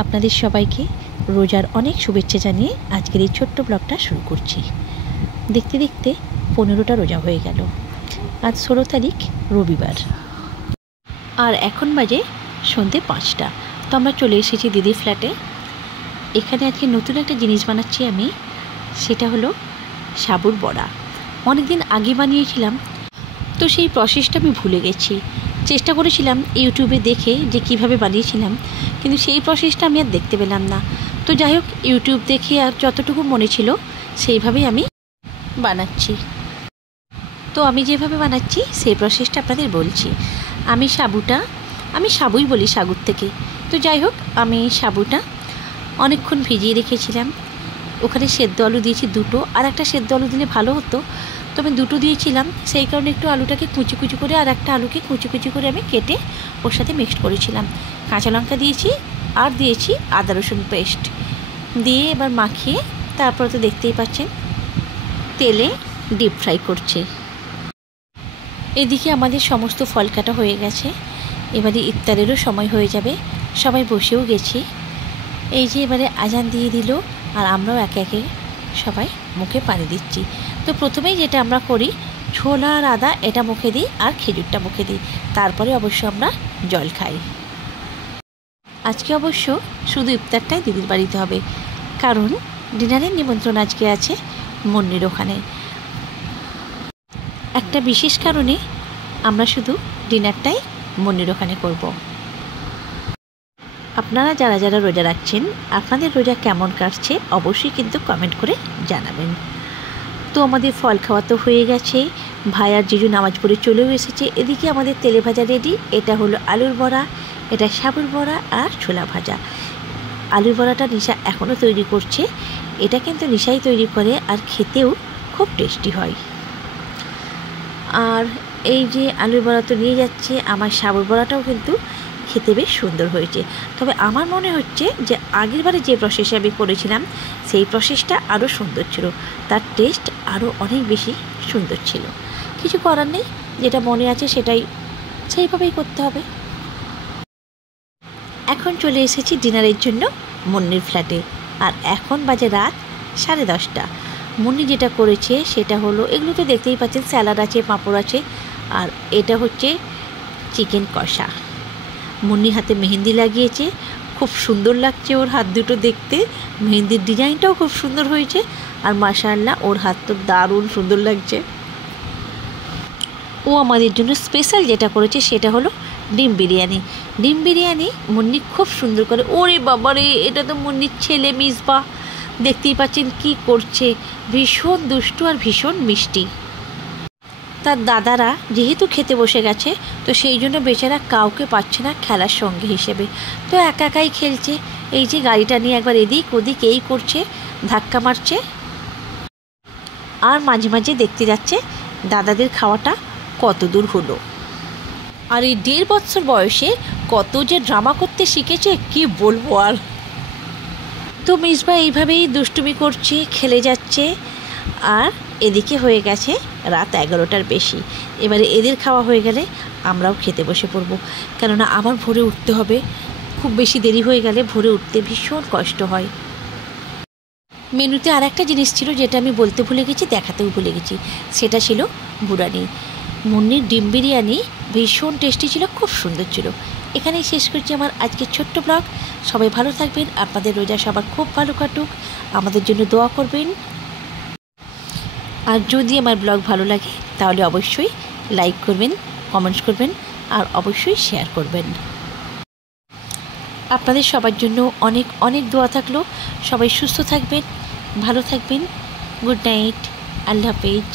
আপনাদের সবাইকে রোজার অনেক শুভেচ্ছা জানিয়ে আজকের এই ছোট্ট ব্লগটা শুরু করছি। দেখতে দেখতে 15টা রোজা হয়ে গেল। আজ 16 তারিখ রবিবার, আর এখন বাজে সন্ধ্যে 5টা। তো আমরা চলে এসেছি দিদির ফ্ল্যাটে। এখানে আজকে নতুন একটা জিনিস বানাচ্ছি আমি, সেটা হলো সাবুর বড়া। অনেক দিন আগে বানিয়েছিলাম, তো সেই প্রসেসটা আমি ভুলে গেছি। চেষ্টা করেছিলাম ইউটিউবে দেখে যে কিভাবে বানিয়েছিলাম, কিন্তু সেই প্রসেসটা আমি আর দেখতে পেলাম না। তো যাই হোক, ইউটিউব দেখে আর যতটুকু মনে ছিল সেইভাবেই আমি বানাচ্ছি। তো আমি যেভাবে বানাচ্ছি সেই প্রসেসটা আপনাদের বলছি। আমি সাবুই বলি সাগুর থেকে। তো যাই হোক, আমি সাবুটা অনেকক্ষণ ভিজিয়ে রেখেছিলাম। ওখানে সেদ্ধ আলু দিয়েছি দুটো, আর একটা সেদ্ধ আলু দিলে ভালো হতো, তো আমি দুটো দিয়েছিলাম। সেই কারণে একটু আলুটাকে কুচি কুচি করে আর একটা আলুকে কুচি কুচি করে আমি কেটে ওর সাথে মিক্সড করেছিলাম। কাঁচা লঙ্কা দিয়েছি আর দিয়েছি আদা রসুন পেস্ট দিয়ে এবার মাখিয়ে তারপরে তো দেখতেই পাচ্ছেন তেলে ডিপ ফ্রাই করছে। এদিকে আমাদের সমস্ত ফল কাটা হয়ে গেছে, এবারে ইফতারেরও সময় হয়ে যাবে। সবাই বসেও গেছি। এই যে এবারে আজান দিয়ে দিল, আর আমরাও একে একে সবাই মুখে পানি দিচ্ছি। তো প্রথমেই যেটা আমরা করি, ছোলা আর আদা এটা মুখে দিই আর খেজুরটা মুখে দিই, তারপরে অবশ্য আমরা জল খাই। আজকে অবশ্য শুধু ইফতারটাই দিদির বাড়িতে হবে, কারণ ডিনারের নিমন্ত্রণ আজকে আছে মুন্নির ওখানে। একটা বিশেষ কারণে আমরা শুধু ডিনারটাই মুন্নির ওখানে করব। আপনারা যারা যারা রোজা রাখছেন, আপনাদের রোজা কেমন কাটছে অবশ্যই কিন্তু কমেন্ট করে জানাবেন। তো আমাদের ফল খাওয়া তো হয়ে গেছে, ভাই আর জিজু নামাজ পড়ে চলেও এসেছে। এদিকে আমাদের তেলে ভাজা রেডি। এটা হলো আলুর বড়া, এটা সাবুর বড়া আর ছোলা ভাজা। আলুর বড়াটা নিশা এখনও তৈরি করছে। এটা কিন্তু নিশাই তৈরি করে, আর খেতেও খুব টেস্টি হয়। আর এই যে আলুর বড়া তো নিয়ে যাচ্ছে, আমার সাবুর বড়াটাও কিন্তু খেতে বেশ সুন্দর হয়েছে। তবে আমার মনে হচ্ছে যে আগেরবারে যে প্রসেসে আমি করেছিলাম সেই প্রসেসটা আরও সুন্দর ছিল, তার টেস্ট আরও অনেক বেশি সুন্দর ছিল। কিছু করার নেই, যেটা মনে আছে সেইভাবেই করতে হবে। এখন চলে এসেছি ডিনারের জন্য মুন্নির ফ্ল্যাটে, আর এখন বাজে রাত 10:30। মুন্নি যেটা করেছে সেটা হলো, এগুলো তো দেখতেই পাচ্ছেন, স্যালাড আছে, পাঁপড় আছে, আর এটা হচ্ছে চিকেন কষা। মুন্নি হাতে মেহেন্দি লাগিয়েছে, খুব সুন্দর লাগছে ওর হাত দুটো দেখতে। মেহেন্দির ডিজাইনটাও খুব সুন্দর হয়েছে, আর মাশাআল্লাহ ওর হাত তো দারুণ সুন্দর লাগছে। ও আমাদের জন্য স্পেশাল যেটা করেছে সেটা হলো ডিম বিরিয়ানি। ডিম বিরিয়ানি মুন্নি খুব সুন্দর করে। ওরে বাবারে, এটা তো মুন্নির ছেলে মিসবা, দেখতেই পাচ্ছেন কি করছে, ভীষণ দুষ্টু আর ভীষণ মিষ্টি। তার দাদারা যেহেতু খেতে বসে গেছে, তো সেই জন্য বেচারা কাউকে পাচ্ছে না খেলার সঙ্গী হিসেবে, তো একা একাই খেলছে। এই যে গাড়িটা নিয়ে একবার এদিক ওদিক এই করছে, ধাক্কা মারছে, আর মাঝে মাঝে দেখতে যাচ্ছে দাদাদের খাওয়াটা কত দূর হলো। আর এই 1.5 বছর বয়সে কত যে ড্রামা করতে শিখেছে কি বলবো আর। তো মিসবা এইভাবেই দুষ্টুমি করছে, খেলে যাচ্ছে। আর এদিকে হয়ে গেছে রাত 11টার বেশি। এবারে এদের খাওয়া হয়ে গেলে আমরাও খেতে বসে পড়ব, কেননা আবার ভোরে উঠতে হবে। খুব বেশি দেরি হয়ে গেলে ভোরে উঠতে ভীষণ কষ্ট হয়। মেনুতে আর একটা জিনিস ছিল যেটা আমি বলতে ভুলে গেছি, দেখাতেও ভুলে গেছি, সেটা ছিল বুরানি। মুন্নির ডিম বিরিয়ানি ভীষণ টেস্টি ছিল, খুব সুন্দর ছিল। এখানেই শেষ করছি আমার আজকের ছোট্ট ব্লগ। সবাই ভালো থাকবেন, আপনাদের রোজা সবার খুব ভালো কাটুক, আমাদের জন্য দোয়া করবেন। আর যদি আমার ব্লগ ভালো লাগে তাহলে অবশ্যই লাইক করবেন, কমেন্টস করবেন, আর অবশ্যই শেয়ার করবেন। আপনাদের সবার জন্য অনেক অনেক দোয়া থাকলো। সবাই সুস্থ থাকবেন, ভালো থাকবেন। গুড নাইট, আল্লাহ হাফেজ।